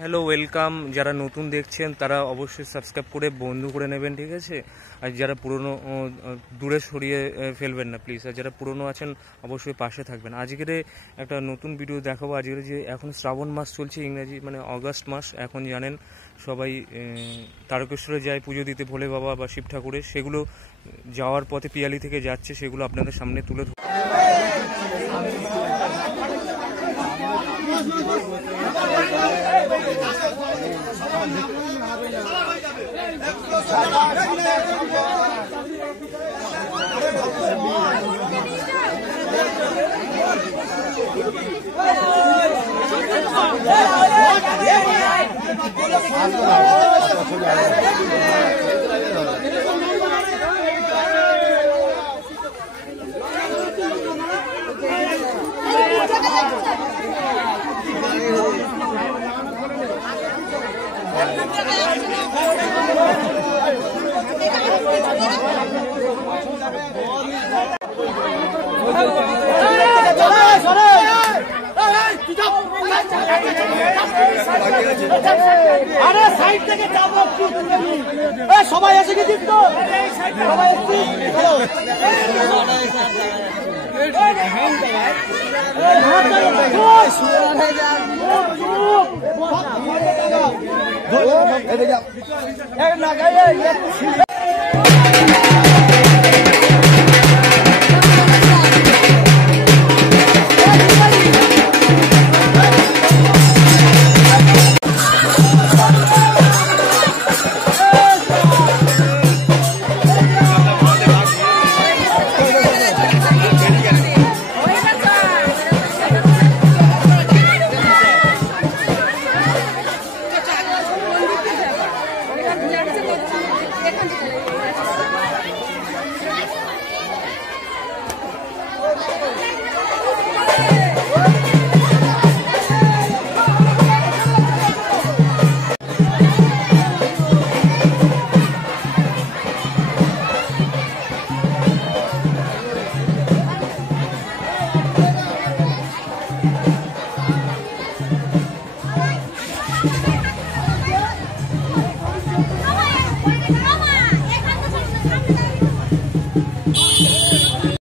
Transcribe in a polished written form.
Hello welcome. যারা নতুন দেখছেন তারা অবশ্যই সাবস্ক্রাইব করে বন্ধু করে নেবেন, ঠিক আছে। আর যারা পুরনো দূরে সরিয়ে ফেলবেন না প্লিজ। আর যারা পুরনো আছেন অবশ্যই পাশে থাকবেন। আজকের একটা নতুন ভিডিও দেখাবো। আজকের যে এখন শ্রাবণ মাস চলছে, ইংরাজি মানে অগাস্ট মাস। এখন জানেন সবাই তারকেশ্বরে যায় পুজো দিতে, ভোলে বাবা বা শিব ঠাকুরের। সেগুলো যাওয়ার পথে পিয়ালি থেকে যাচ্ছে, সেগুলো আপনাদের সামনে তুলে আরে সাইড থেকে যাবো, সবাই এসে গেছি তো, সবাই এসছি